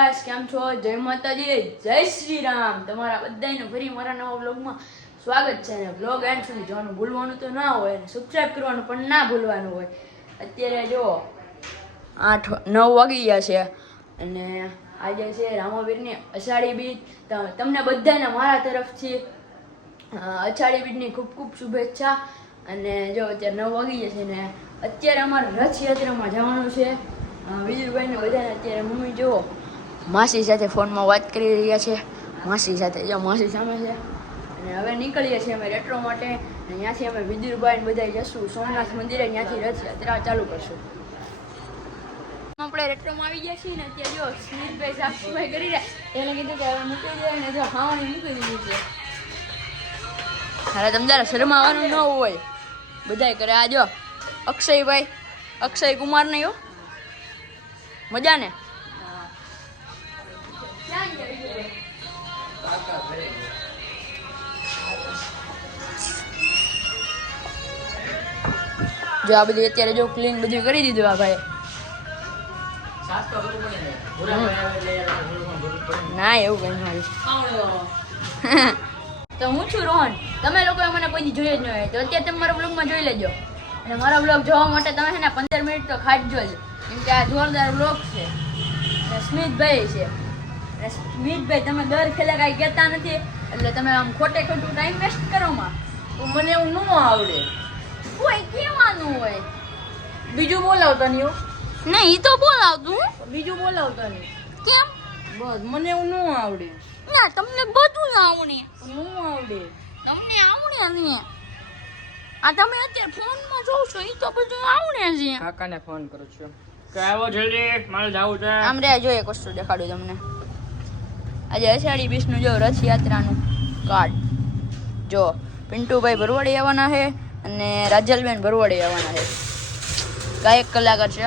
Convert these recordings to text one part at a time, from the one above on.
Guys, કેમ છો? જય માતાજી, જય શ્રી રામ. તમારા બધાને ફરી મારા નવા વ્લોગમાં સ્વાગત છે. અને વ્લોગ એન્ડ સુધી જોવાનું ભૂલવાનું તો ના હોય, અને સબસ્ક્રાઇબ કરવાનું પણ ના ભૂલવાનું હોય. અત્યારે જો 8-9 વાગી ગયા છે અને આજે છે રામાવીરની અષાઢી બીજ. તમને બધાને મારા તરફથી અષાઢી બીજની ખૂબ ખૂબ શુભેચ્છા. અને જો અત્યારે 9 વાગી ગયા છે ને અત્યારે અમારે રથયાત્રામાં જવાનું છે. વિજયભાઈને બધાને અત્યારે મમ્મી જુઓ માસી સાથે ફોનમાં વાત કરી રહ્યા છે. માસી સાથે જો માસી સામે છે. અને હવે નીકળીએ છીએ અમે રેટ્રો માટે. અને ત્યાંથી અમે વિદુરભાઈ બધા જશું સોમનાથ મંદિરે. ત્યાંથી રથયાત્રા ચાલુ કરશું. આપણે રેટ્રોમાં આવી ગયા છીએ ને અત્યારે જો સ્મિતભાઈ સાફ સફાઈ કરી રહ્યા. એને કીધું કે હવે મૂકી દે ને જો ખાવાની મૂકી દીધી છે. અરે તમતારે શરમાવાનું ન હોય, બધાય કરે. આ જો અક્ષયભાઈ, અક્ષય કુમાર નહીં હો, મજા ને. જો આ બધી અત્યારે જો ક્લીન બધું કરી દીધું આ ભાઈ. ના એવું કઈ મારી તો હું છું રોહન. તમે લોકોએ મને કોઈ જોઈ જ ન હોય તો અત્યારે તમે મારા બ્લોગમાં જોઈ લેજો. અને મારા બ્લોગ જોવા માટે તમે છે ને 15 મિનિટ તો ખાટજો જ, કેમ કે આ જોરદાર બ્લોગ છે. અને સ્મિતભાઈ છે. અને સ્મિતભાઈ તમે દર ખેલે કાંઈ કહેતા નથી, એટલે તમે આમ ખોટે ખોટું ટાઈમ વેસ્ટ કરો માં. મને એવું ન આવડે. કોઈ કહેવાનું હોય બીજું બોલાવતા નહીં. નહીં તો બોલાવતું. બીજું બોલાવતા નહીં. કેમ? બસ મને એવું ન આવડે. ના તમને બધું આવડે. ન આવડે. તમને આવડે ને. આ તમે અત્યારે ફોનમાં જોવ છો એ તો બધું આવડે છે. કાકાને ફોન કરું છું કે આવો જલ્દી, મારે જાવું છે. આમ રે જો એક વસ્તુ દેખાડું તમને. આજે અષાઢી બીજનું જો રથયાત્રાનું કાર્ડ જો પિન્ટુભાઈ ભરવાડી આવવાના છે અને રાજલબેન ભરવાડી આવવાના છે. ગાયક કલાકાર છે.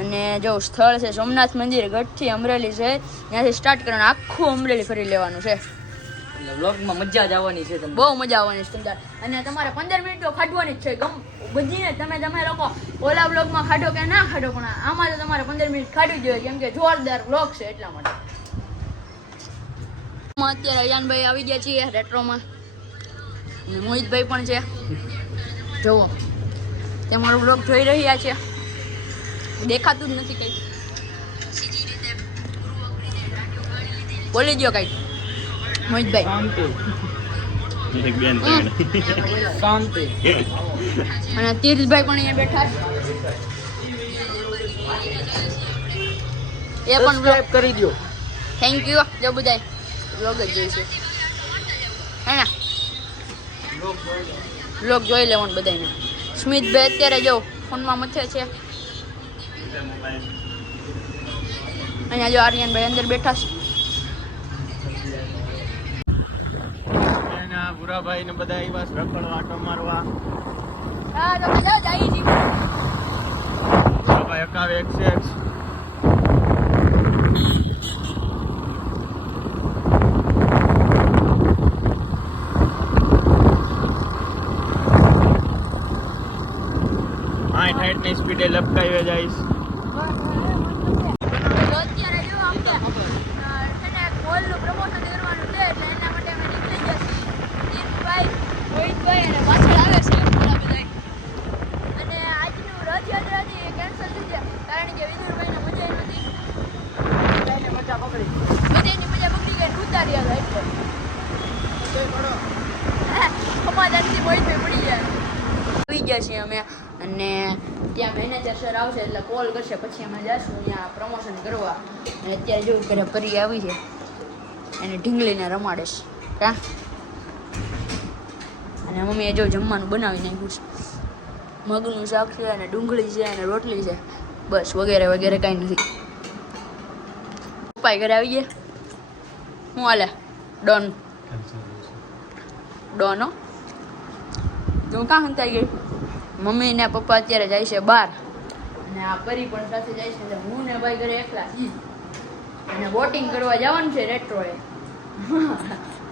અને જો સ્થળ છે સોમનાથ મંદિર, ગઢથી અમરેલી છે. ત્યાંથી સ્ટાર્ટ કરવાનું, આખું અમરેલી ફરી લેવાનું છે. વ્લોગમાં મજા જ આવવાની છે. તમને બહુ મજા આવવાની છે તમને. અને તમારે 15 મિનિટ તો ખાટવાની જ છે. બધીને તમે લોકો ઓલા બ્લોગમાં ખાટો કે ના ખાટો, પણ આમાં તો તમારે 15 મિનિટ ખાટવી જોઈએ, કેમ કે જોરદાર બ્લોગ છે એટલા માટે. અત્યારે અયાનભાઈ આવી ગયા છીએ રેટ્રોમાં, અને મોહિતભાઈ પણ છે. જુઓ તમારો બ્લોગ જોઈ રહ્યા છે. દેખાતું જ નથી કઈ. બોલી દો કઈ મોહિતભાઈ. શાંતિ. અને તીર્થભાઈ પણ અહીંયા બેઠા છે. એ પણ સબસ્ક્રાઇબ કરી દો. Thank you. જો બધાય બ્લોગ જ જોઈશે હે ને, બ્લોગ જોઈ લેવાનું બધાને. સ્મિતભાઈ અત્યારે જો ફોનમાં મથે છે. અહીંયા જો આર્યનભાઈ અંદર બેઠા છે. ભૂરાભાઈ ને બધા આવ્યા રખડવા, આટો મારવા. હા તો બધા જ આવી છીએ. ભૂરાભાઈ અકાવે એક્સેક્સ. ની સ્પીડે લપકાવી જઈશ. અત્યારે જો આપણે છે ને ગોલનું પ્રમોશન કરવાનું છે, એટલે એના માટે અમે નીકળી ગયા છીએ. દીપભાઈ, મોહિતભાઈ અને પાછળ આવે છે બધા બધાય. અને આજનું રથયાત્રાથી કેન્સલ થઈ જાય, કારણ કે વિદુરભાઈને મજા નથી. બધાની મજા પકડી ગઈ, ઉતાર્યા હતા એટલે સમાધાનથી મોહિતભાઈ પડી ગયા. આવી ગયા છીએ અમે. અને ત્યાં મેનેજર સર આવશે એટલે કોલ કરશે, પછી અમે જઈશું ત્યાં પ્રમોશન કરવા. અને અત્યારે જેવું કરે પરી આવી છે એને ઢીંગલીને રમાડે છે ક્યાં. અને મમ્મીએ જો જમવાનું બનાવી નાખ્યું છે. મગનું શાક છે અને ડુંગળી છે અને રોટલી છે, બસ વગેરે વગેરે કાંઈ નથી. પપ્પા ઘરે આવી ગયા. હું હાલે ડોન ડોનો તું કાં હંતાઈ ગઈ? મમ્મી ને પપ્પા અત્યારે જાય છે બહાર, અને આ પરી પણ સાથે જાય છે. એટલે હું ને ભાઈ ઘરે એકલા છીએ. અને વોટિંગ કરવા જવાનું છે રેટ્રોએ.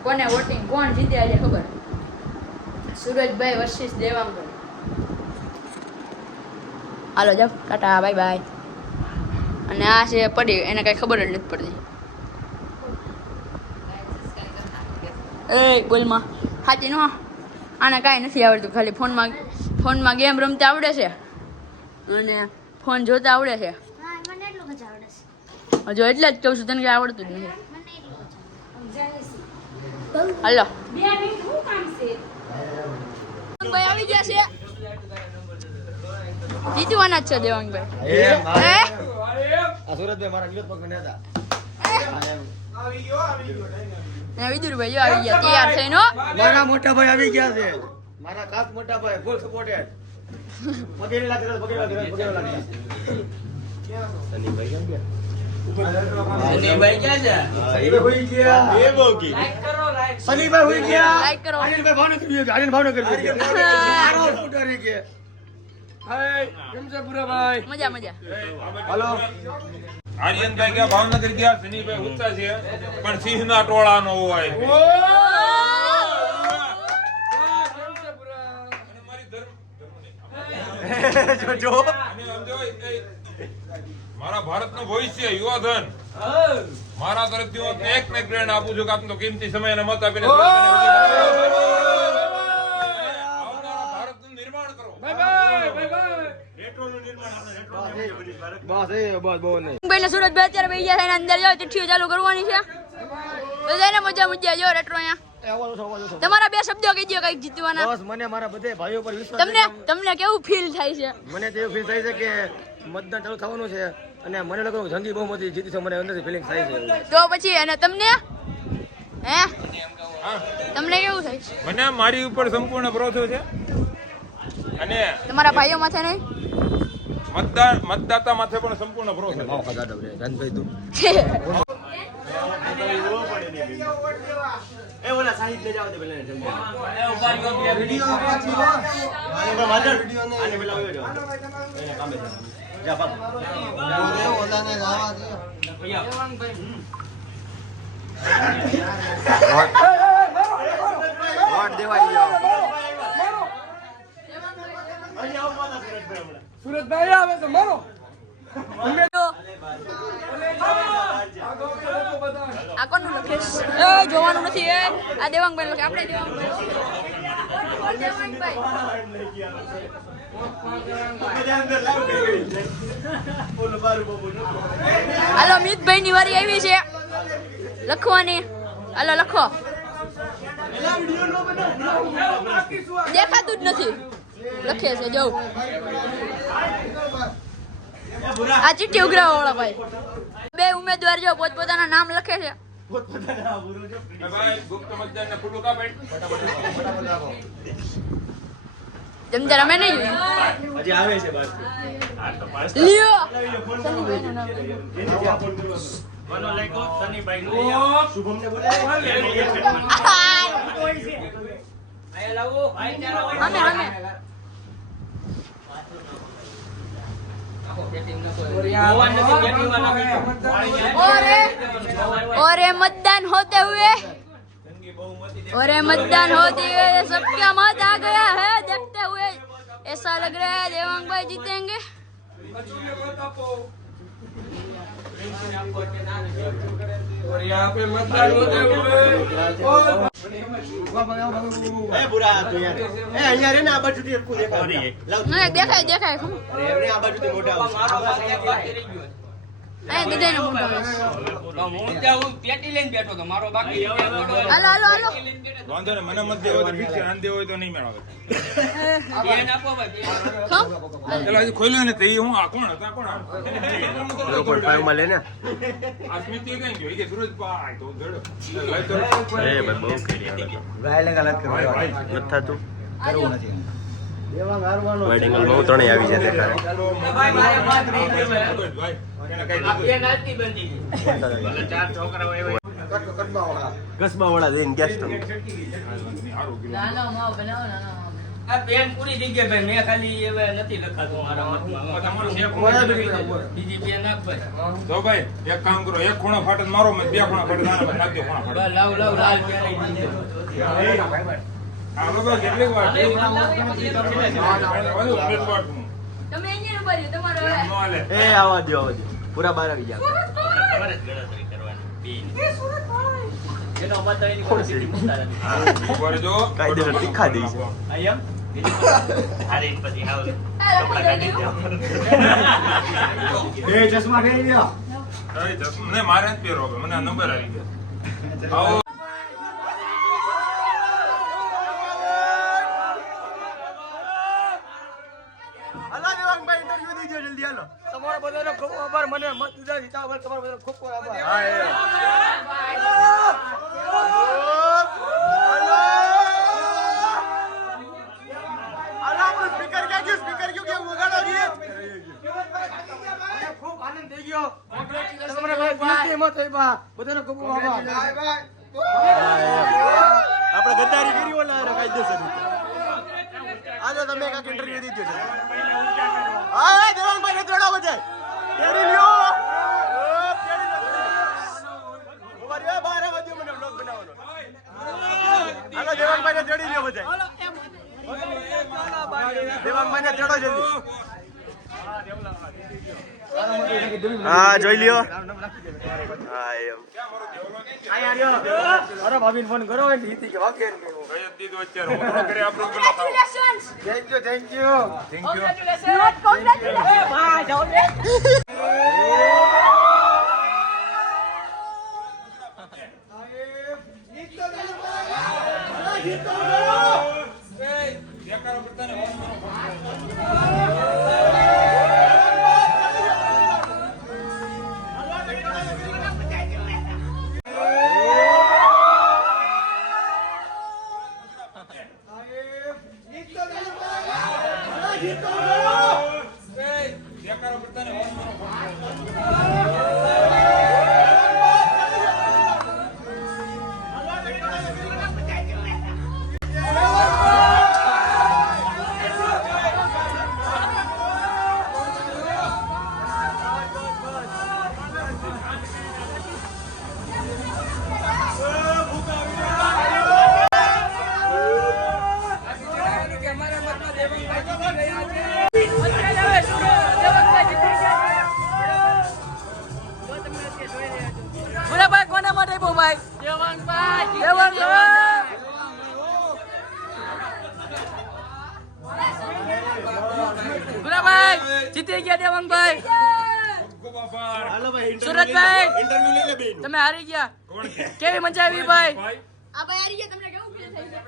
કોને વોટિંગ, કોણ જીતે આજે ખબર? સુરજભાઈ વર્સિસ દેવાંગર. હાલો જાવ, ટાટા, બાય બાય. અને આ છે પડી, એને કઈ ખબર જ નથી પડતી. એ બોલમાં હાચી નો, આને કાંઈ નથી આવડતું, ખાલી ફોનમાં ગેમ રમતા આવડે છે અને ફોન જોતા આવડે છે. હજુ એટલે જ કહું છું, તને કઈ આવડતું જ નથી. હાલો ભાઈ આવી ગયા છે, જીતવાના જ છે દેવાંગભાઈ. વિદુરભાઈ જો આવી ગયા તૈયાર થઈને. મારા મોટા ભાઈ આવી ગયા છે, મારા ખાસ મોટા ભાઈ ફૂલ સપોર્ટેડ. વગેરે લાગે સનીભાઈ કેમ ગયા? સનીભાઈ ક્યાં છે? સનીભાઈ હોઈ ગયા. એ બોકી સનીભાઈ હોઈ ગયા. લાઈક કરો. આનંદભાઈ ભાવનગર ગયા. આનંદ ભાવનગર ગયા. મારો સ્કૂટર રી કે હાય કેમ છે પૂરા ભાઈ? મજા મજા. હાલો આર્યનભાઈ ગયા ભાવનગર ગયા, સનીભાઈ ઉત્સાહ છે પણ સિંહના ટોળાનો હોય. અને મારી જો અને સમજો મારા ભારતનું ભવિષ્ય યુવાધન મારા તરફથી હું આપને એક ને એક પ્રેરણા આપું છું કે આપનો કિંમતી સમય અને મત આપીને આવનારા ભારતનું નિર્માણ કરો. બસ એ બસ બહુ નહીં. ભાઈને સુરતભાઈ અત્યારે બેસી ગયા છે અને અંદર જાઓ ચિઠ્ઠીઓ ચાલુ કરવાની છે. બધાને મજા મજા જો રેટ્રો અહીંયા. તમારા બે શબ્દો કહી દો કઈક જીતવાના. બસ મને મારા બધે ભાઈઓ પર વિશ્વાસ તમને કેવું ફીલ થાય છે? મને તો એવું ફીલ થાય છે કે મતદાન ચાલુ થવાનું છે અને મને લાગે જંગી બહુમતી જીતીશું. મને અંદરથી ફિલિંગ થાય છે. તો પછી અને તમને હે તમને કેવું થાય? મને મારી ઉપર સંપૂર્ણ ભરોસો છે અને તમારા ભાઈઓ માથે નહીં? મતદાતા માથે પણ સંપૂર્ણ ભરોસો છે. એ ઓલા સાહિબ લઈ જાવ દે પેલા જલ્દી. આને પેલા આવ્યો જાવ. એને કામે જાવ. જા બાપ. ઓલાને ગાવા દે. વોટ દેવાઈ ગયો. સુરતભાઈ આવે તો મારો. આ કોનું લખે છે? એ જોવાનું નથી. એ આ દેવાંગભાઈ લખે. આપણે દેવાંગભાઈ. હાલો મિતભાઈ ની વારી આવી છે લખવાની. હાલો લખો. દેખાતું જ નથી. લખે છે જો આ ચિઠ્ઠી ઉઘરાવા વાળા ભાઈ. બે ઉમેદવાર જો પોતપોતાના નામ લખે છે. ભાઈ ગુપ્ત મતદાનને ખુલ્લું કાપડ. તેમ તાર અમે નહીં હજી આવે છે બાર. લ્યો શુભમને બોલાવો. અમે और मतदान होते हुए सबका मत आ गया है. देखते हुए ऐसा लग रहा है देवांग भाई जीतेंगे. और यहाँ पे मतदान होते हुए એ બુરા તો યાર. એ અહીંયા રે ને આ બાજુથી એકું દેખાય. नहीं देखाय देखाय અરે એમને આ બાજુથી મોટા આવશે. બધાને મોટો હાલો હાલો હાલો. વાંધો નહીં, મને મત દેવો તો ઠીક છે, આને દેવો હોય તો નહીં મેળવે. પેલા હજી ખોલ્યું ને તો એ હું આ કોણ હતા કોણ આ? 0.5 માં લે ને. આ સ્મિતિ કઈ ગયો એ કે સુરજભાઈ તો જડો. એ ભાઈ બહુ કરી આવે તો. ગાય લગા લગ કરવા નથી થતું. કરવું નથી. વેડિંગ બહુ ત્રણેય આવી જાય દેખાય. કસબા વાળા દઈને ગેસ્ટ. આ પેન પૂરી થઈ ગઈ ભાઈ. મેં ખાલી હવે નથી લખાતું મારા મતમાં. બીજી પેન નાખ ભાઈ. તો ભાઈ એક કામ કરો, એક ખૂણો ફાટે મારો મેં બે ખૂણા ફાટે નાના ભાઈ નાખજો ખૂણા ફાટે. લાવ લાવ લાલ પેન આવી દીધો. આ લોકો કેટલીક વાર તમે અહીંયા ઉભા રહ્યો તમારો નો હાલે. એ આવા દો આવા દો. પૂરા 12 આવી જાય તમારે જ ગણતરી કરવાની બેયની. એનો મત એની કોઈ સીધી પૂછતા નથી. ઉપર જો કાયદેસર તીખા દઈ છે આ એમ? હારી પછી હાવ કપડાં કાઢી દેવા. અરે ચશ્મા ને મારે જ પહેરો હવે. મને આ નંબર આવી ગયા આવો તમારો બધાનો ખૂબ આભાર મને મત દીધા જીતા બદલ તમારો બધાનો ખૂબ આભાર ખૂબ આનંદ થઈ ગયો તમારા ભાઈ મત આપ્યા બધાનો ખૂબ આભાર આપણે ગદ્દારી કરી ઓલા કાયદેસર આજે તમે કાક ઇન્ટરવ્યુ દીધો છે હા દેવાંગભાઈ ને જોડો બજે તેડી લ્યો તેડી લો ઉભા રે 12 વાગે મને બ્લોગ બનાવવાનો હાલો દેવાંગભાઈ ને જોડી લ્યો બજે દેવાંગભાઈ ને જોડો જલ્દી હા જોઈ લ્યો હા એમ અરે ભાભીને ફોન કરો એટલે હિતી કે વાકે કઈ જ દીધું અત્યારે હું થોડો કરી આપણું પેલા થાવ થેન્ક યુ બેકારો કરતા ને બેકારો કરતા ને ભાઈ કોના માટે આપ્યો ભાઈ? ગુલાભાઈ જીતી ગયા દેવાંગભાઈ. ખૂબ આભાર હાલો ભાઈ સુરતભાઈ ઇન્ટરવ્યુ લઈ લે બેયનો. તમે હારી ગયા. કોણ છે કેવી મજા આવી ભાઈ? ભાઈ આ ભાઈ હારી ગયા, તમને કેવું ફીલ થઈ છે?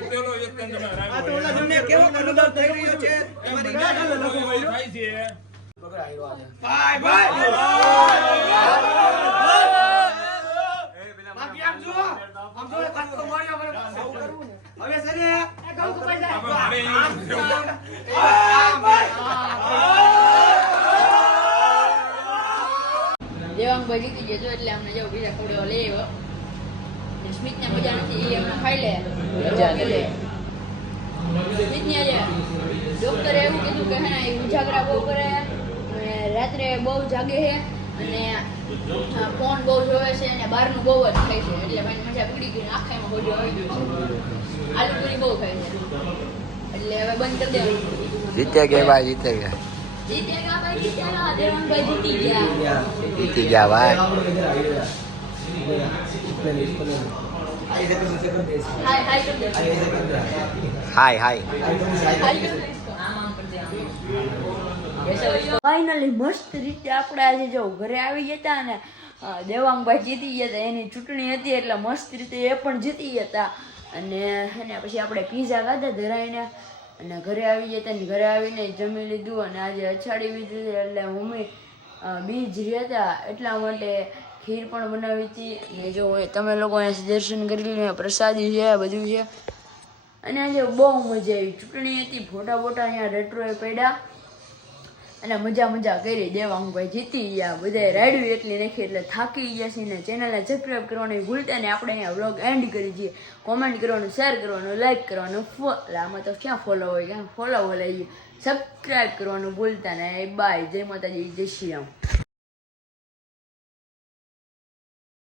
જીતેલો એક તન તમે હરાવ્યો. આ તો ઓલા તમને કેવો અનુભવ થઈ રહ્યો છે એમ મને લાગે ભાઈ થાય છે હવે છે ને મારે દેવાંગભાઈ જીતી જજો એટલે અમને જો બીજા ખવડાવવા લઈ આવ્યો. ને સ્મિતને મજા નથી, એ અમને ખાઈ લે મજા લે. સ્મિતને આજે ડોક્ટરે એવું કીધું કે હે ને એ ઉજાગરા બહુ કરે અને રાત્રે બહુ જાગે છે અને ફોન બહુ જોવે છે અને બહારનું બહુ જ ખાય છે એટલે ભાઈ મજા પીડી ગઈ, આખામાં હોજો આવી ગયું છે. આલુ પૂરી બહુ ખાય છે એટલે હવે બંધ કરી દેવાનું. જીતે ગયા ભાઈ જીતે ગયા જીત્યા ગયા ભાઈ, જીત્યા ગયા. દેવાંગભાઈ જીતી ગયા. જીતી ગયા ભાઈ હાય હાય કરી દે. હાય હાય ફાઇનલી મસ્ત રીતે આપણે આજે જો ઘરે આવી જતા અને દેવાંગભાઈ જીતી ગયા હતા. એની ચૂંટણી હતી એટલે મસ્ત રીતે એ પણ જીતી ગયા અને એને પછી આપણે પીઝા ખાધા ધરાઈને અને ઘરે આવી જતા ને ઘરે આવીને જમી લીધું અને આજે અછાડી લીધી એટલે મમ્મી બીજ રહ્યા હતા એટલા માટે ખીર પણ બનાવી હતી અને જો તમે લોકો અહીંયા દર્શન કરી લે, પ્રસાદી છે બધું છે અને આજે બહુ મજા આવી. ચૂંટણી હતી, ફોટા બોટા અહીંયા રેટ્રોએ પડ્યા અને મજા કરી. દેવાંગભાઈ જીતી ગયા, બધાએ રાડ્યું એટલી નાખી એટલે થાકી ગયા છે ને ચેનલને સબસ્ક્રાઈબ કરવાનું ભૂલતા ને આપણે અહીંયા વ્લોગ એન્ડ કરી છીએ. કોમેન્ટ કરવાનું, શેર કરવાનું, લાઈક કરવાનું, આમાં તો ક્યાં ફોલો હોય, ક્યાં ફોલો લઈ ગયું, સબસ્ક્રાઈબ કરવાનું ભૂલતા ને. બાય, જય માતાજી, જય શ્રી રામ.